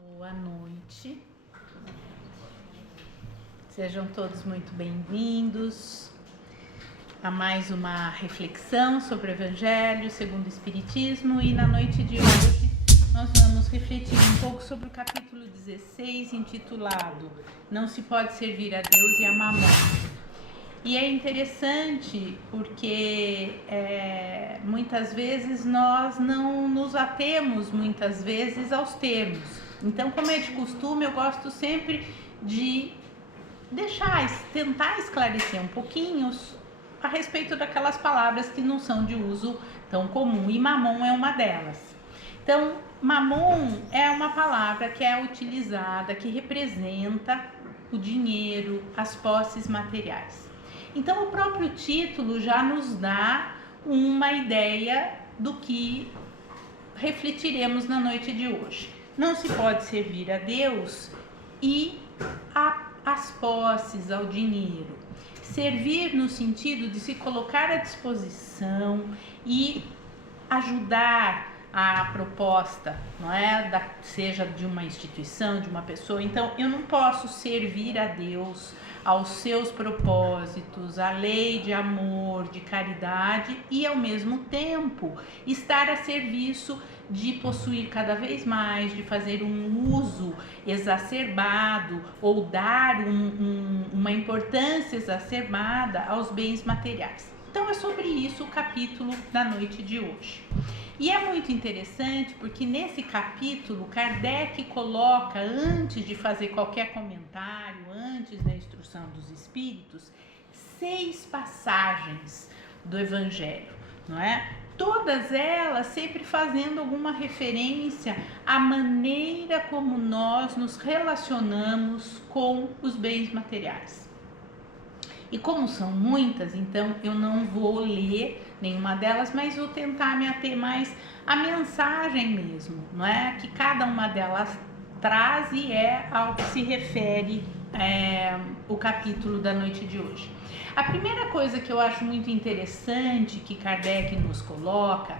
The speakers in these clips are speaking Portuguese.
Boa noite. Sejam todos muito bem-vindos a mais uma reflexão sobre o Evangelho segundo o Espiritismo, e na noite de hoje nós vamos refletir um pouco sobre o capítulo 16, intitulado Não se pode servir a Deus e a Mamon. E é interessante porque muitas vezes nós não nos atemos aos termos. Então, como é de costume, eu gosto sempre de tentar esclarecer um pouquinho a respeito daquelas palavras que não são de uso tão comum, e mamon é uma delas. Então, mamon é uma palavra que é utilizada, que representa o dinheiro, as posses materiais. Então, o próprio título já nos dá uma ideia do que refletiremos na noite de hoje. Não se pode servir a Deus e às posses, ao dinheiro. Servir no sentido de se colocar à disposição e ajudar a proposta, não é? Seja de uma instituição, de uma pessoa. Então, eu não posso servir a Deus, aos seus propósitos, à lei de amor, de caridade, e ao mesmo tempo estar a serviço de possuir cada vez mais, de fazer um uso exacerbado ou dar uma importância exacerbada aos bens materiais. Então é sobre isso o capítulo da noite de hoje. E é muito interessante porque nesse capítulo Kardec coloca, antes de fazer qualquer comentário, antes da instrução dos espíritos, 6 passagens do Evangelho, não é? Todas elas sempre fazendo alguma referência à maneira como nós nos relacionamos com os bens materiais. E como são muitas, então eu não vou ler nenhuma delas, mas vou tentar me ater mais à mensagem mesmo, não é? Que cada uma delas traz e é ao que se refere o capítulo da noite de hoje. A primeira coisa que eu acho muito interessante que Kardec nos coloca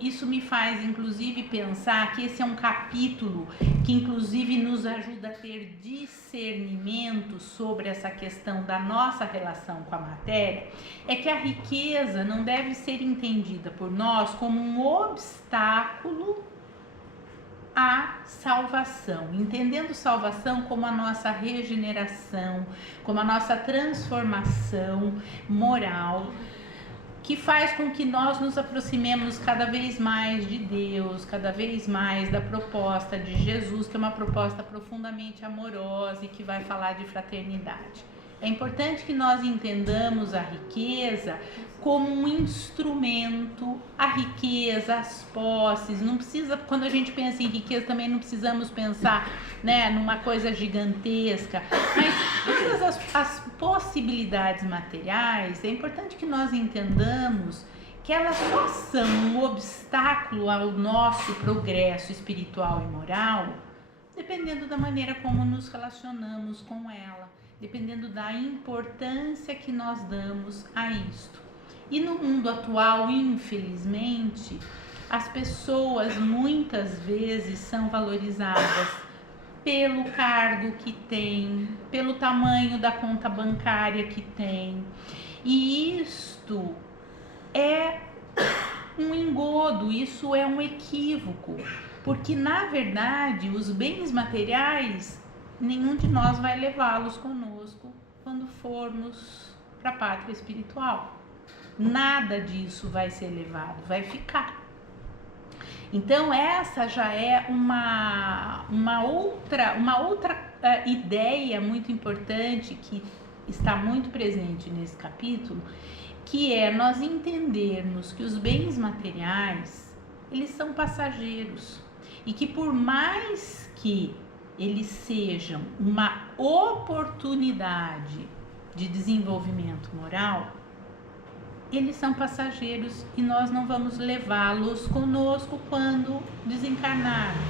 isso me faz inclusive pensar que esse é um capítulo que inclusive nos ajuda a ter discernimento sobre essa questão da nossa relação com a matéria, é que a riqueza não deve ser entendida por nós como um obstáculo à salvação, entendendo salvação como a nossa regeneração, como a nossa transformação moral, que faz com que nós nos aproximemos cada vez mais de Deus, cada vez mais da proposta de Jesus, que é uma proposta profundamente amorosa e que vai falar de fraternidade. É importante que nós entendamos a riqueza como um instrumento, a riqueza, as posses. Não precisa, quando a gente pensa em riqueza, também não precisamos pensar, né, numa coisa gigantesca, mas todas as possibilidades materiais, é importante que nós entendamos que elas só são um obstáculo ao nosso progresso espiritual e moral, dependendo da maneira como nos relacionamos com ela, dependendo da importância que nós damos a isto. E no mundo atual, infelizmente, as pessoas muitas vezes são valorizadas pelo cargo que tem, pelo tamanho da conta bancária que tem. E isto é um engodo, isso é um equívoco, porque na verdade os bens materiais, nenhum de nós vai levá-los conosco quando formos para a pátria espiritual. Nada disso vai ser levado, vai ficar. Então essa já é uma outra ideia muito importante que está muito presente nesse capítulo, que é nós entendermos que os bens materiais, eles são passageiros e que por mais que eles sejam uma oportunidade de desenvolvimento moral, eles são passageiros e nós não vamos levá-los conosco quando desencarnarmos.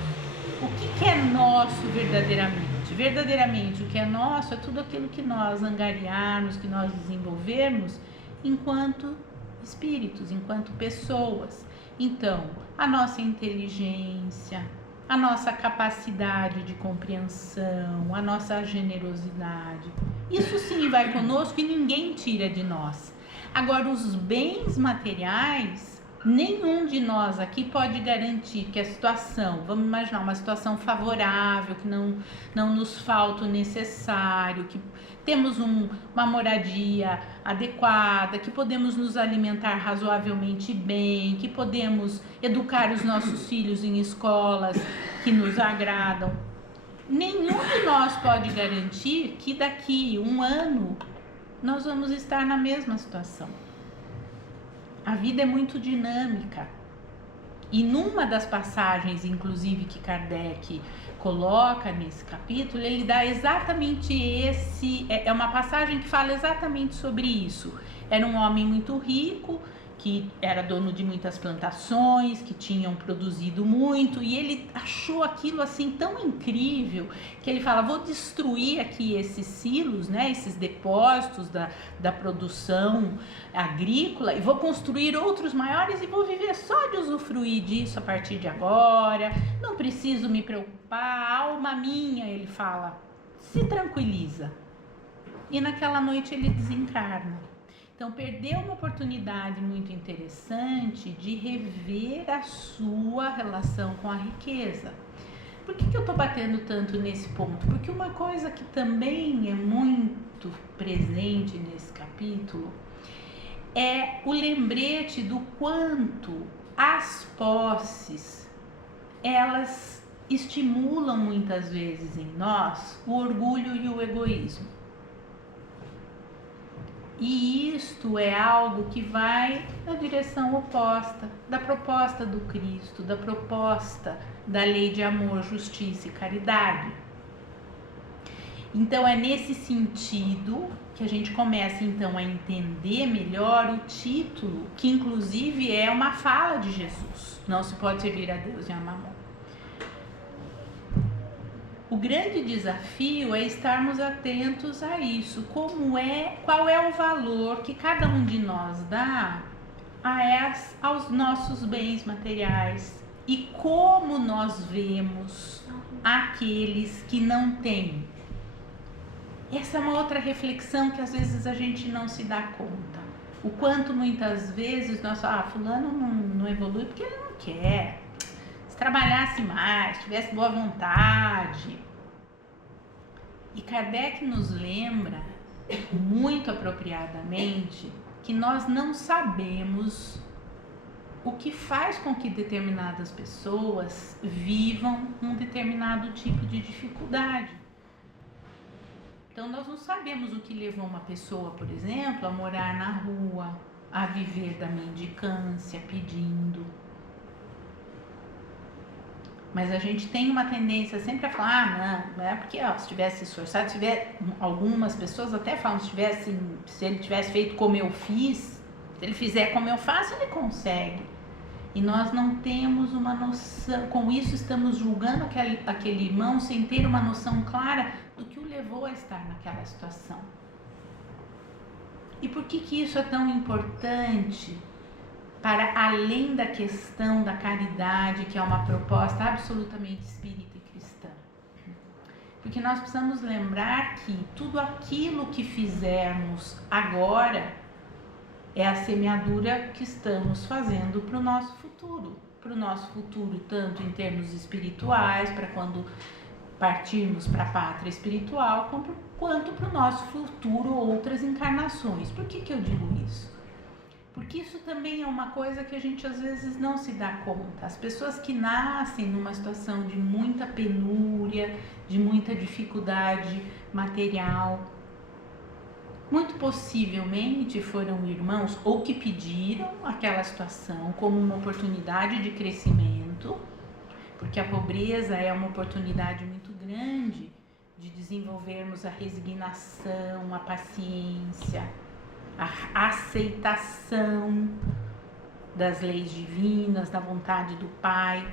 O que é nosso verdadeiramente? Verdadeiramente, o que é nosso é tudo aquilo que nós angariarmos, que nós desenvolvermos enquanto espíritos, enquanto pessoas Então, a nossa inteligência, a nossa capacidade de compreensão, a nossa generosidade, isso sim vai conosco e ninguém tira de nós. Agora, os bens materiais, nenhum de nós aqui pode garantir que a situação, vamos imaginar uma situação favorável, que não nos falta o necessário, que temos uma moradia adequada, que podemos nos alimentar razoavelmente bem, que podemos educar os nossos filhos em escolas que nos agradam. Nenhum de nós pode garantir que daqui um ano nós vamos estar na mesma situação. A vida é muito dinâmica. E numa das passagens, inclusive, que Kardec coloca nesse capítulo, ele dá exatamente é uma passagem que fala exatamente sobre isso. Era um homem muito rico, que era dono de muitas plantações, que tinham produzido muito, e ele achou aquilo assim tão incrível, que ele fala, vou destruir aqui esses silos, né, esses depósitos da produção agrícola, e vou construir outros maiores e vou viver só de usufruir disso a partir de agora, não preciso me preocupar, a alma minha, ele fala, se tranquiliza. E naquela noite ele desencarna. Então, perdeu uma oportunidade muito interessante de rever a sua relação com a riqueza. Por que eu estou batendo tanto nesse ponto? Porque uma coisa que também é muito presente nesse capítulo é o lembrete do quanto as posses, elas estimulam muitas vezes em nós o orgulho e o egoísmo. E isto é algo que vai na direção oposta da proposta do Cristo, da proposta da lei de amor, justiça e caridade. Então é nesse sentido que a gente começa então a entender melhor o título, que inclusive é uma fala de Jesus. Não se pode servir a Deus e a Mamon. O grande desafio é estarmos atentos a isso, qual é o valor que cada um de nós dá aos nossos bens materiais e como nós vemos aqueles que não têm. Essa é uma outra reflexão que às vezes a gente não se dá conta. O quanto muitas vezes nós falamos, fulano não evolui porque ele não quer. Trabalhasse mais, tivesse boa vontade. E Kardec nos lembra, muito apropriadamente, que nós não sabemos o que faz com que determinadas pessoas vivam um determinado tipo de dificuldade. Então, nós não sabemos o que levou uma pessoa, por exemplo, a morar na rua, a viver da mendicância, pedindo. Mas a gente tem uma tendência sempre a falar, não é porque se tivesse esforçado, algumas pessoas até falam, se ele tivesse feito como eu fiz, se ele fizer como eu faço, ele consegue. E nós não temos uma noção, com isso estamos julgando aquele irmão sem ter uma noção clara do que o levou a estar naquela situação. E por que isso é tão importante? Para além da questão da caridade, que é uma proposta absolutamente espírita e cristã. Porque nós precisamos lembrar que tudo aquilo que fizermos agora é a semeadura que estamos fazendo para o nosso futuro. Para o nosso futuro, tanto em termos espirituais, para quando partirmos para a pátria espiritual, quanto para o nosso futuro, outras encarnações. Por que eu digo isso? Porque isso também é uma coisa que a gente às vezes não se dá conta. As pessoas que nascem numa situação de muita penúria, de muita dificuldade material, muito possivelmente foram irmãos ou que pediram aquela situação como uma oportunidade de crescimento, porque a pobreza é uma oportunidade muito grande de desenvolvermos a resignação, a paciência, a aceitação das leis divinas, da vontade do Pai,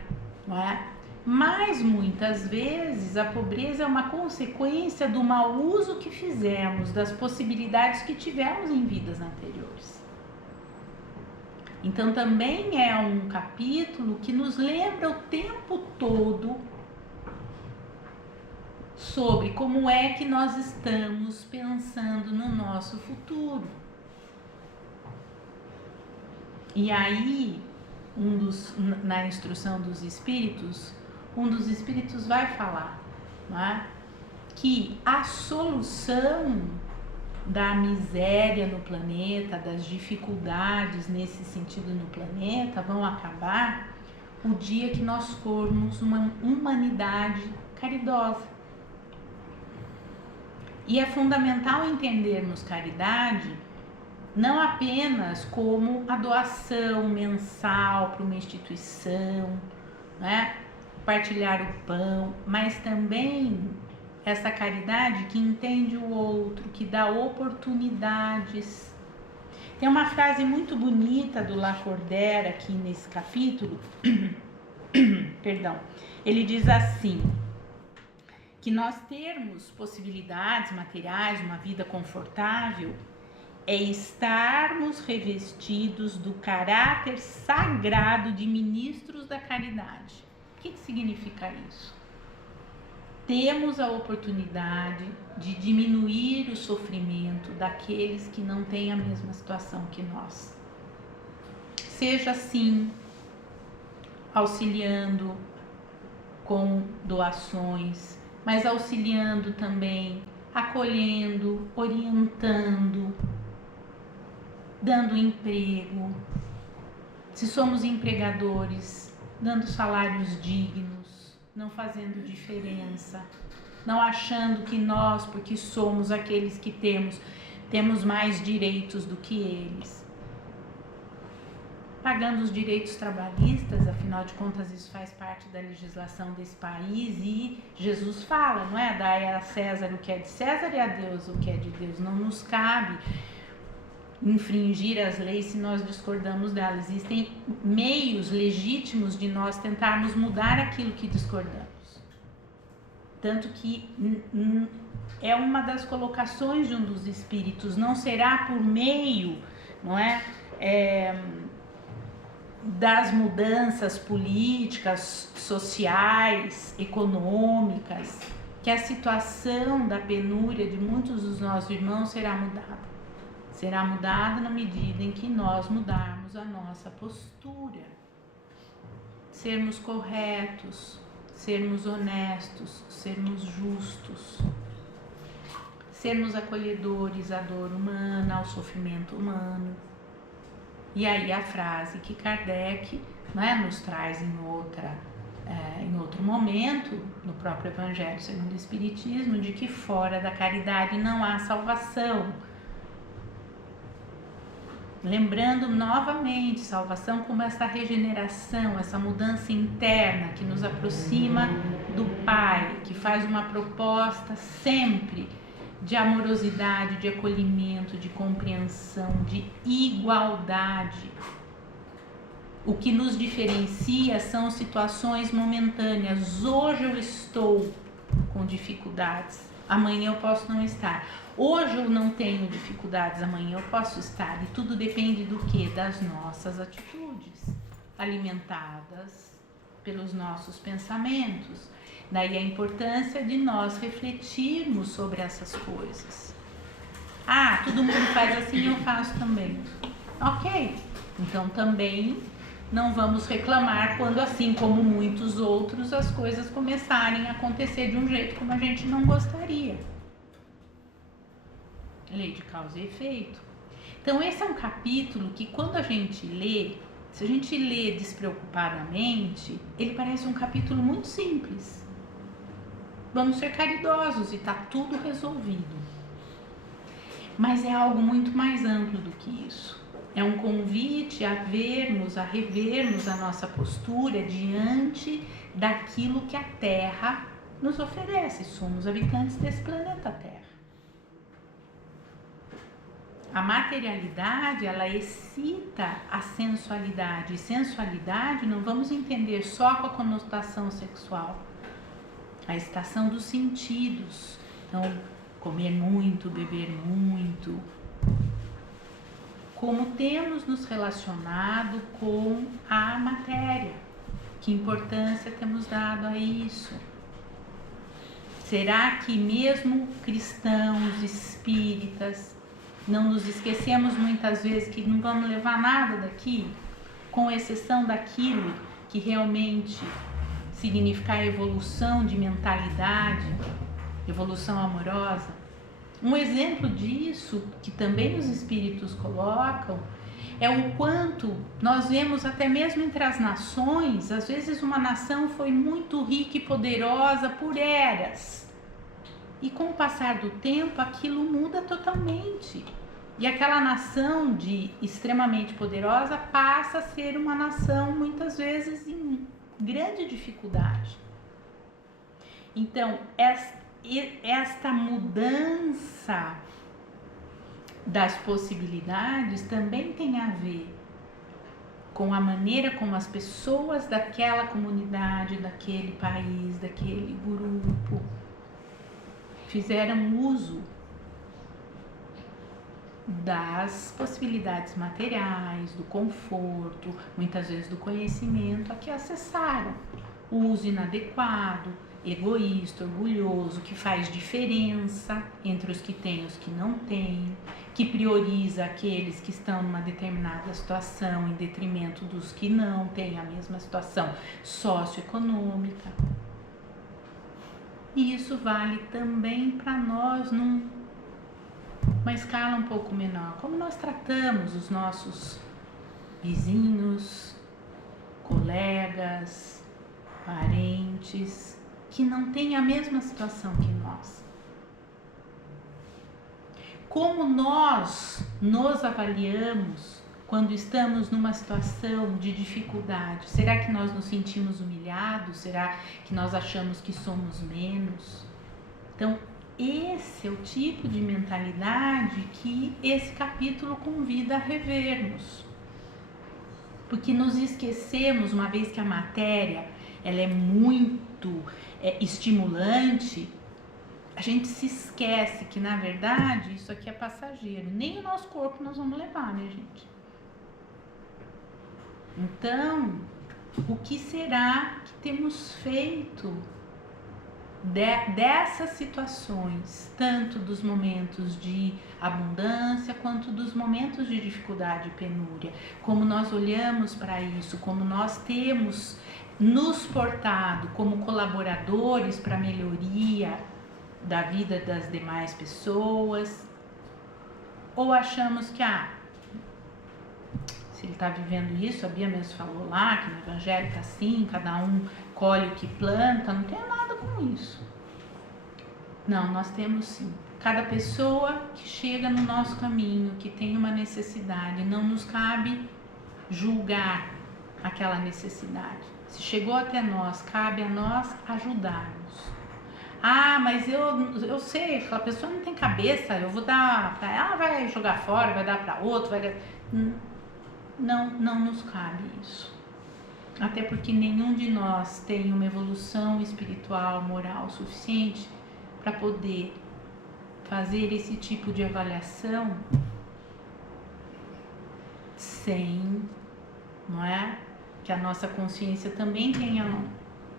não é? Mas muitas vezes a pobreza é uma consequência do mau uso que fizemos das possibilidades que tivemos em vidas anteriores. Então também é um capítulo que nos lembra o tempo todo sobre como é que nós estamos pensando no nosso futuro. E aí, na instrução dos espíritos, um dos espíritos vai falar, né, que a solução da miséria no planeta, das dificuldades nesse sentido no planeta, vão acabar o dia que nós formos uma humanidade caridosa. E é fundamental entendermos caridade não apenas como a doação mensal para uma instituição, né? Partilhar o pão, mas também essa caridade que entende o outro, que dá oportunidades. Tem uma frase muito bonita do Lacordaire aqui nesse capítulo, perdão, ele diz assim, que nós termos possibilidades materiais, uma vida confortável, é estarmos revestidos do caráter sagrado de ministros da caridade. O que significa isso? Temos a oportunidade de diminuir o sofrimento daqueles que não têm a mesma situação que nós. Seja assim, auxiliando com doações, mas auxiliando também, acolhendo, orientando, dando emprego. Se somos empregadores, dando salários dignos, não fazendo diferença, não achando que nós, porque somos aqueles que temos mais direitos do que eles. Pagando os direitos trabalhistas, afinal de contas isso faz parte da legislação desse país e Jesus fala, não é? Dai a César o que é de César e a Deus o que é de Deus. Não nos cabe infringir as leis se nós discordamos delas. Existem meios legítimos de nós tentarmos mudar aquilo que discordamos. Tanto que é uma das colocações de um dos espíritos, não será por meio, não é, das mudanças políticas, sociais, econômicas, que a situação da penúria de muitos dos nossos irmãos será mudada. Será mudada na medida em que nós mudarmos a nossa postura. Sermos corretos, sermos honestos, sermos justos, sermos acolhedores à dor humana, ao sofrimento humano. E aí a frase que Kardec, né, nos traz em outro momento, no próprio Evangelho segundo o Espiritismo, de que fora da caridade não há salvação. Lembrando novamente, salvação como essa regeneração, essa mudança interna que nos aproxima do Pai, que faz uma proposta sempre de amorosidade, de acolhimento, de compreensão, de igualdade. O que nos diferencia são situações momentâneas. Hoje eu estou com dificuldades, amanhã eu posso não estar. Hoje eu não tenho dificuldades, amanhã eu posso estar. E tudo depende do quê? Das nossas atitudes, alimentadas pelos nossos pensamentos. Daí a importância de nós refletirmos sobre essas coisas. Ah, todo mundo faz assim, eu faço também. Ok, então também não vamos reclamar quando, assim como muitos outros, as coisas começarem a acontecer de um jeito como a gente não gostaria. Lei de causa e efeito. Então esse é um capítulo que quando a gente lê, se a gente lê despreocupadamente, ele parece um capítulo muito simples. Vamos ser caridosos e está tudo resolvido. Mas é algo muito mais amplo do que isso. É um convite a revermos a nossa postura diante daquilo que a Terra nos oferece. Somos habitantes desse planeta Terra. A materialidade, ela excita a sensualidade. E sensualidade não vamos entender só com a conotação sexual. A excitação dos sentidos. Então, comer muito, beber muito, como temos nos relacionado com a matéria, que importância temos dado a isso. Será que mesmo cristãos, espíritas, não nos esquecemos muitas vezes que não vamos levar nada daqui, com exceção daquilo que realmente significa a evolução de mentalidade, evolução amorosa? Um exemplo disso, que também os espíritos colocam, é o quanto nós vemos até mesmo entre as nações. Às vezes uma nação foi muito rica e poderosa por eras, e com o passar do tempo aquilo muda totalmente, e aquela nação de extremamente poderosa passa a ser uma nação muitas vezes em grande dificuldade. Então esta mudança das possibilidades também tem a ver com a maneira como as pessoas daquela comunidade, daquele país, daquele grupo fizeram uso das possibilidades materiais, do conforto, muitas vezes do conhecimento a que acessaram. O uso inadequado, egoísta, orgulhoso, que faz diferença entre os que têm e os que não têm, que prioriza aqueles que estão numa determinada situação em detrimento dos que não têm a mesma situação socioeconômica. E isso vale também para nós numa escala um pouco menor. Como nós tratamos os nossos vizinhos, colegas, parentes, que não têm a mesma situação que nós. Como nós nos avaliamos quando estamos numa situação de dificuldade? Será que nós nos sentimos humilhados? Será que nós achamos que somos menos? Então, esse é o tipo de mentalidade que esse capítulo convida a revermos. Porque nos esquecemos, uma vez que a matéria ela é muito estimulante, a gente se esquece que, na verdade, isso aqui é passageiro. Nem o nosso corpo nós vamos levar, né, gente? Então, o que será que temos feito dessas situações, tanto dos momentos de abundância quanto dos momentos de dificuldade e penúria? Como nós olhamos para isso, como nós temos nos portado como colaboradores para a melhoria da vida das demais pessoas? Ou achamos que se ele está vivendo isso, a Bia mesmo falou lá que no Evangelho está assim, cada um colhe o que planta, não tem nada com isso. Não, nós temos sim. Cada pessoa que chega no nosso caminho, que tem uma necessidade, não nos cabe julgar aquela necessidade. Se chegou até nós, cabe a nós ajudarmos. Mas eu sei, aquela pessoa não tem cabeça, eu vou dar para ela, vai jogar fora, vai dar para outro, não nos cabe isso. Até porque nenhum de nós tem uma evolução espiritual, moral suficiente para poder fazer esse tipo de avaliação sem, não é? Que a nossa consciência também tenha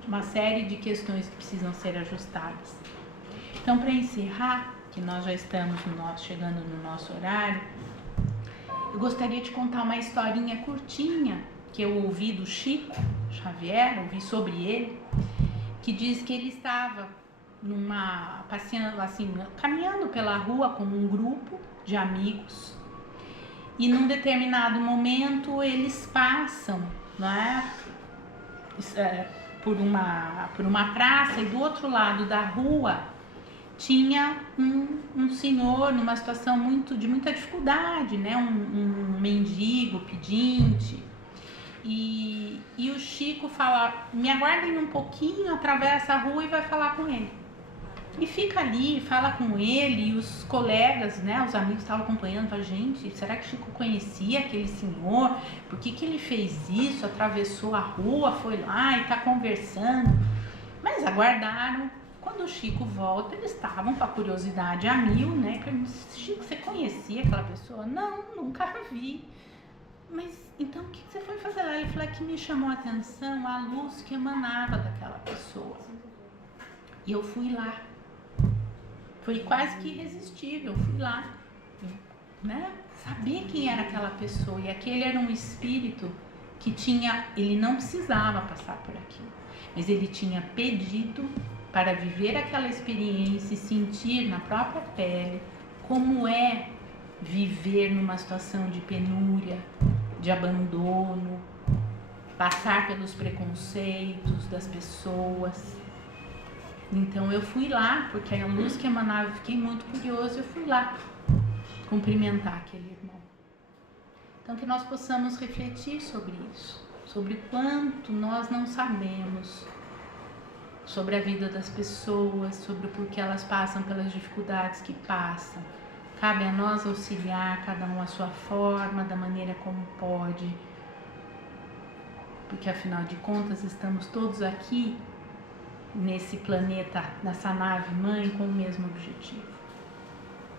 uma série de questões que precisam ser ajustadas. Então, para encerrar, que nós já estamos chegando no nosso horário, eu gostaria de contar uma historinha curtinha que eu ouvi do Chico Xavier, ouvi sobre ele, que diz que ele estava passeando assim, caminhando pela rua com um grupo de amigos, e num determinado momento eles passam, não é? Por uma praça, e do outro lado da rua tinha um senhor numa situação de muita dificuldade, né? Um mendigo, pedinte. E o Chico fala: me aguardem um pouquinho, atravessa a rua e vai falar com ele. E fica ali, fala com ele, e os colegas, né, os amigos estavam acompanhando, falam: gente, será que Chico conhecia aquele senhor? Por que ele fez isso? Atravessou a rua, foi lá e está conversando. Mas aguardaram. Quando o Chico volta, eles estavam com a curiosidade a mil, né? Chico, você conhecia aquela pessoa? Não, nunca vi. Mas então o que você foi fazer lá? Ele falou que me chamou a atenção a luz que emanava daquela pessoa. E eu fui lá. Foi quase que irresistível, eu fui lá. Né? Saber quem era aquela pessoa. E aquele era um espírito que ele não precisava passar por aquilo, mas ele tinha pedido para viver aquela experiência e sentir na própria pele como é viver numa situação de penúria, de abandono, passar pelos preconceitos das pessoas. Então eu fui lá, porque a luz que emanava, eu fiquei muito curiosa, eu fui lá cumprimentar aquele irmão. Então que nós possamos refletir sobre isso, sobre quanto nós não sabemos sobre a vida das pessoas, sobre por que elas passam pelas dificuldades que passam. Cabe a nós auxiliar, cada um à sua forma, da maneira como pode, porque afinal de contas estamos todos aqui nesse planeta, nessa nave mãe, com o mesmo objetivo,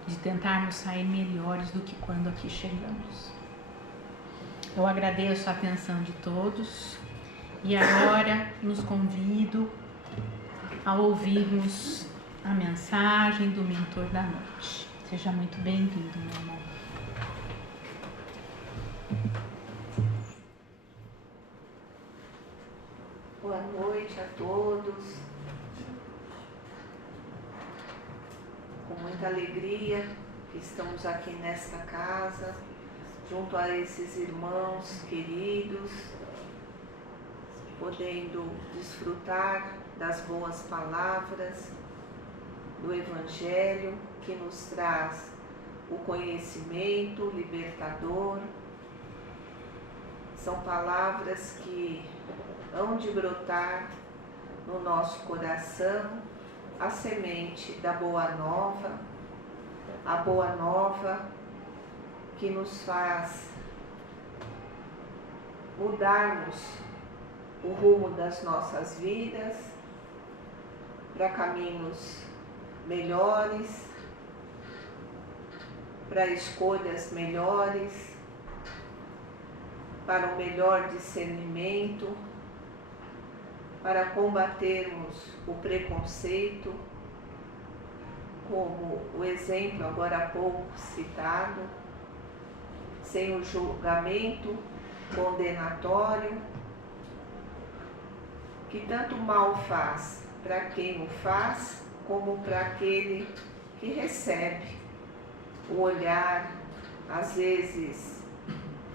de tentarmos sair melhores do que quando aqui chegamos. Eu agradeço a atenção de todos e agora nos convido a ouvirmos a mensagem do mentor da noite. Seja muito bem-vindo, meu irmão. Boa noite a todos. Com muita alegria que estamos aqui nesta casa, junto a esses irmãos queridos, podendo desfrutar das boas palavras do Evangelho que nos traz o conhecimento libertador. São palavras que hão de brotar no nosso coração a semente da Boa Nova, a Boa Nova que nos faz mudarmos o rumo das nossas vidas para caminhos melhores, para escolhas melhores, para um melhor discernimento, para combatermos o preconceito, como o exemplo agora há pouco citado, sem o julgamento condenatório, que tanto mal faz para quem o faz, como para aquele que recebe o olhar, às vezes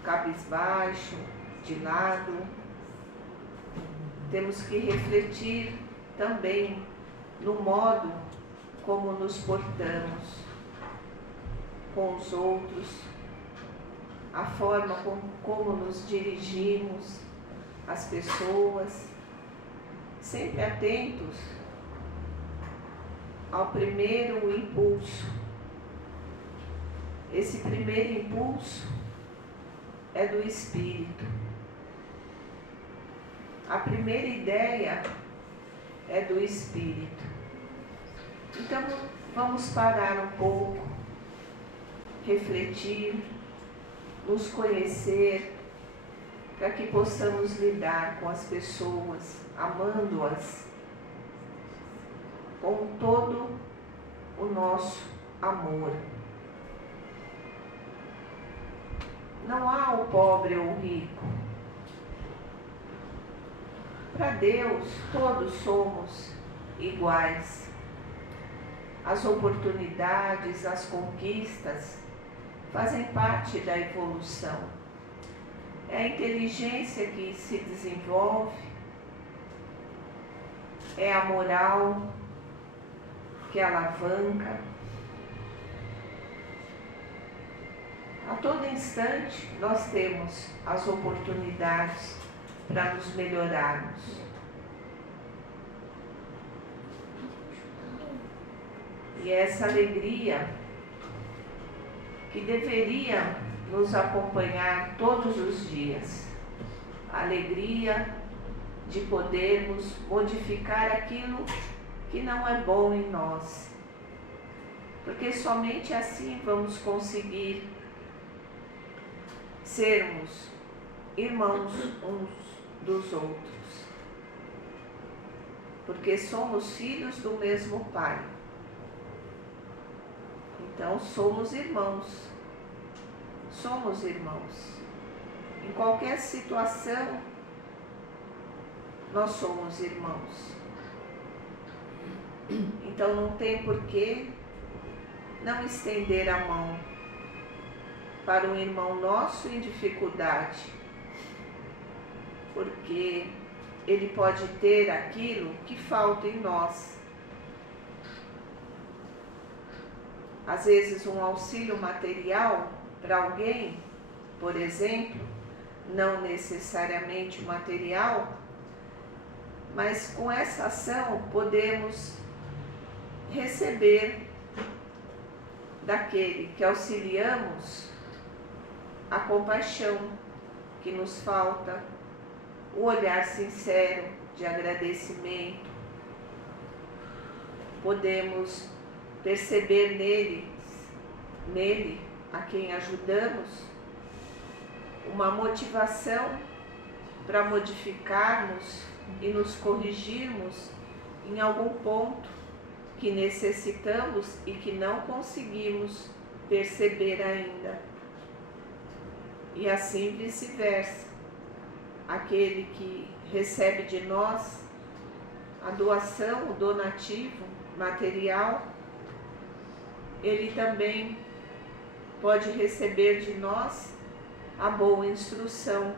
cabisbaixo, de lado. Temos que refletir também no modo como nos portamos com os outros, a forma como nos dirigimos às pessoas, sempre atentos ao primeiro impulso. Esse primeiro impulso é do Espírito. A primeira ideia é do Espírito. Então, vamos parar um pouco, refletir, nos conhecer, para que possamos lidar com as pessoas, amando-as com todo o nosso amor. Não há o pobre ou o rico. Para Deus, todos somos iguais. As oportunidades, as conquistas fazem parte da evolução. É a inteligência que se desenvolve, é a moral que alavanca. A todo instante nós temos as oportunidades para nos melhorarmos. E essa alegria que deveria nos acompanhar todos os dias, a alegria de podermos modificar aquilo que não é bom em nós, porque somente assim vamos conseguir sermos irmãos uns dos outros, porque somos filhos do mesmo Pai. Então somos irmãos. Somos irmãos. Em qualquer situação, nós somos irmãos. Então não tem por que não estender a mão para um irmão nosso em dificuldade, porque ele pode ter aquilo que falta em nós. Às vezes um auxílio material para alguém, por exemplo, não necessariamente material, mas com essa ação podemos receber daquele que auxiliamos a compaixão que nos falta, o olhar sincero de agradecimento. Podemos perceber nele, a quem ajudamos, uma motivação para modificarmos e nos corrigirmos em algum ponto que necessitamos e que não conseguimos perceber ainda. E assim vice-versa. Aquele que recebe de nós a doação, o donativo material, ele também pode receber de nós a boa instrução,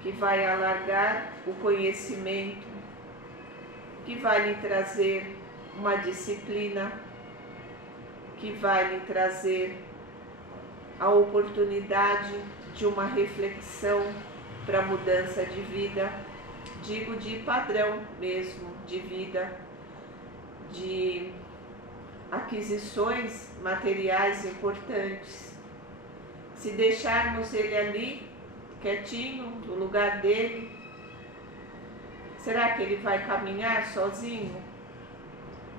que vai alargar o conhecimento, que vai lhe trazer uma disciplina, que vai lhe trazer a oportunidade de uma reflexão para mudança de vida, digo de padrão mesmo, de vida, de aquisições materiais importantes. Se deixarmos ele ali, quietinho, no lugar dele, será que ele vai caminhar sozinho?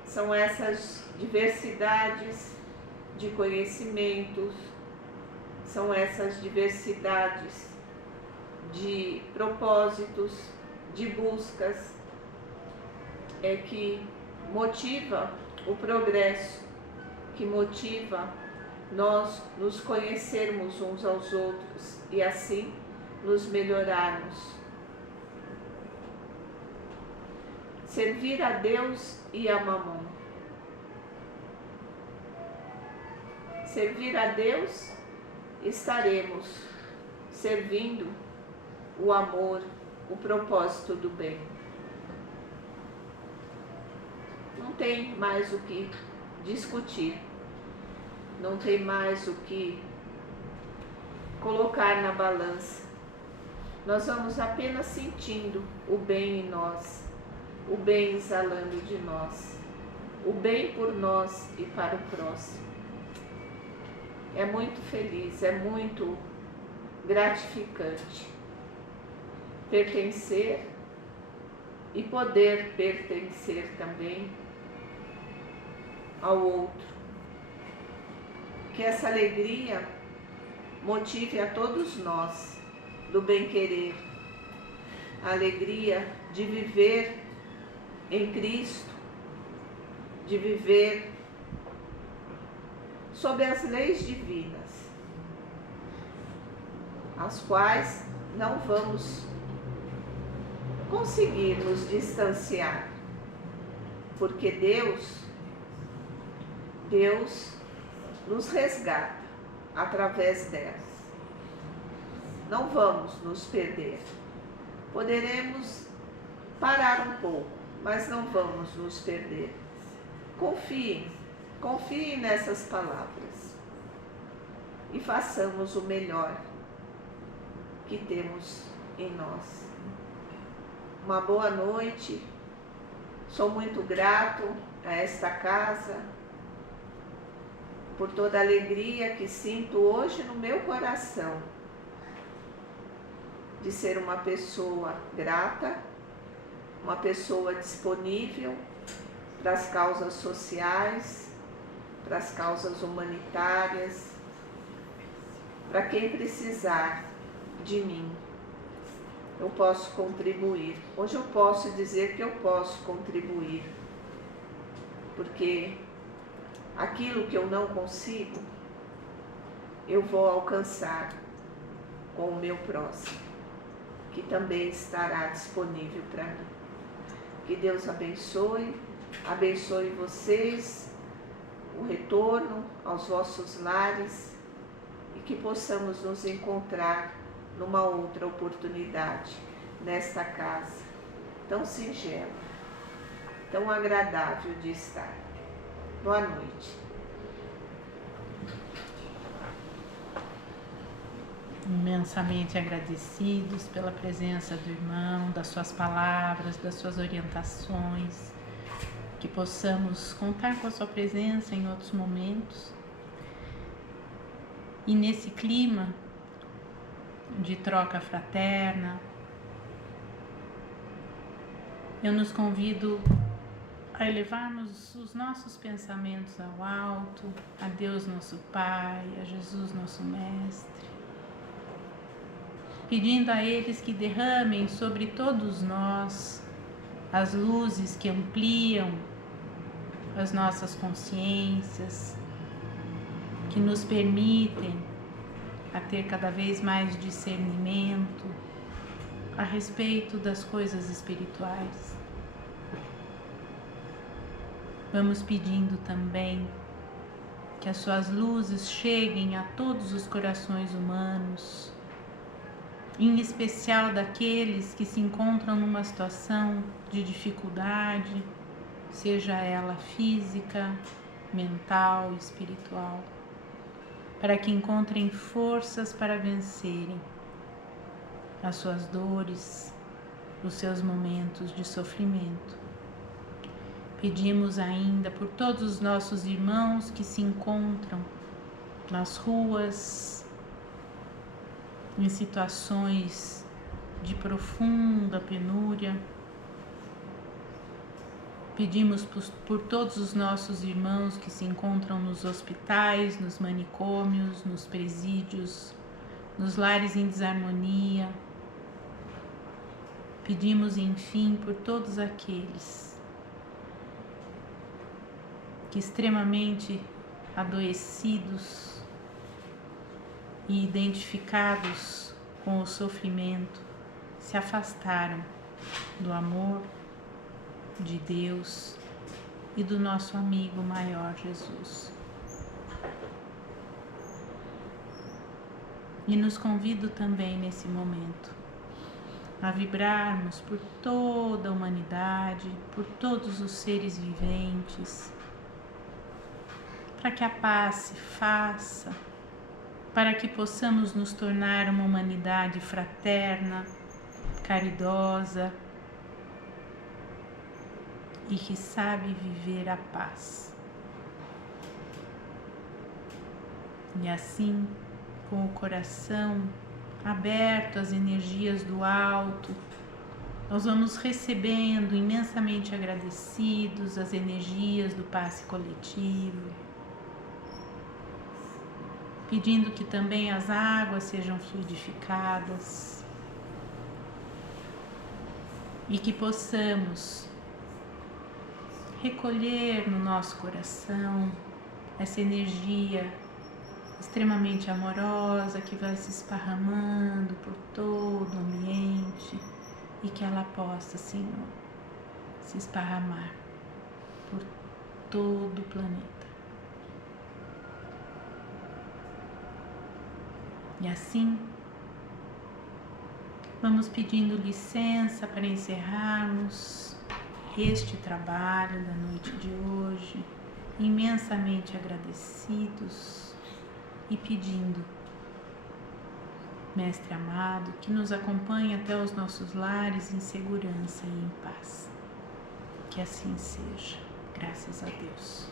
São essas diversidades de conhecimentos, são essas diversidades de propósitos, de buscas, que motiva o progresso, que motiva nós nos conhecermos uns aos outros e assim nos melhorarmos. Servir a Deus e a Mamon. Servir a Deus, estaremos servindo o amor, o propósito do bem. Não tem mais o que discutir, não tem mais o que colocar na balança. Nós vamos apenas sentindo o bem em nós, o bem exalando de nós, o bem por nós e para o próximo. É muito feliz, é muito gratificante pertencer e poder pertencer também ao outro. Que essa alegria motive a todos nós do bem-querer, a alegria de viver em Cristo, de viver sob as leis divinas, as quais não vamos conseguir nos distanciar, porque Deus nos resgata através delas. Não vamos nos perder. Poderemos parar um pouco, mas não vamos nos perder. Confiem nessas palavras e façamos o melhor que temos em nós. Uma boa noite. Sou muito grato a esta casa por toda a alegria que sinto hoje no meu coração de ser uma pessoa grata, uma pessoa disponível para as causas sociais, para as causas humanitárias, para quem precisar de mim. Eu posso contribuir. Hoje eu posso dizer que eu posso contribuir, porque aquilo que eu não consigo, eu vou alcançar com o meu próximo, que também estará disponível para mim. Que Deus abençoe vocês, o retorno aos vossos lares, e que possamos nos encontrar numa outra oportunidade, nesta casa tão singela, tão agradável de estar. Boa noite. Imensamente agradecidos pela presença do irmão, das suas palavras, das suas orientações, que possamos contar com a sua presença em outros momentos. E nesse clima de troca fraterna, eu nos convido a elevarmos os nossos pensamentos ao alto, a Deus nosso Pai, a Jesus nosso Mestre, pedindo a eles que derramem sobre todos nós as luzes que ampliam as nossas consciências, que nos permitem a ter cada vez mais discernimento a respeito das coisas espirituais. Vamos pedindo também que as suas luzes cheguem a todos os corações humanos, em especial daqueles que se encontram numa situação de dificuldade, seja ela física, mental, espiritual, para que encontrem forças para vencerem as suas dores, os seus momentos de sofrimento. Pedimos ainda por todos os nossos irmãos que se encontram nas ruas, em situações de profunda penúria. Pedimos por todos os nossos irmãos que se encontram nos hospitais, nos manicômios, nos presídios, nos lares em desarmonia. Pedimos, enfim, por todos aqueles que, extremamente adoecidos e identificados com o sofrimento, se afastaram do amor de Deus e do nosso amigo maior, Jesus. E nos convido também nesse momento a vibrarmos por toda a humanidade, por todos os seres viventes, para que a paz se faça, para que possamos nos tornar uma humanidade fraterna, caridosa e que sabe viver a paz. E assim, com o coração aberto às energias do alto, nós vamos recebendo, imensamente agradecidos, as energias do passe coletivo, pedindo que também as águas sejam fluidificadas e que possamos recolher no nosso coração essa energia extremamente amorosa que vai se esparramando por todo o ambiente e que ela possa, Senhor, se esparramar por todo o planeta. E assim, vamos pedindo licença para encerrarmos este trabalho da noite de hoje, imensamente agradecidos e pedindo, Mestre amado, que nos acompanhe até os nossos lares em segurança e em paz. Que assim seja, graças a Deus.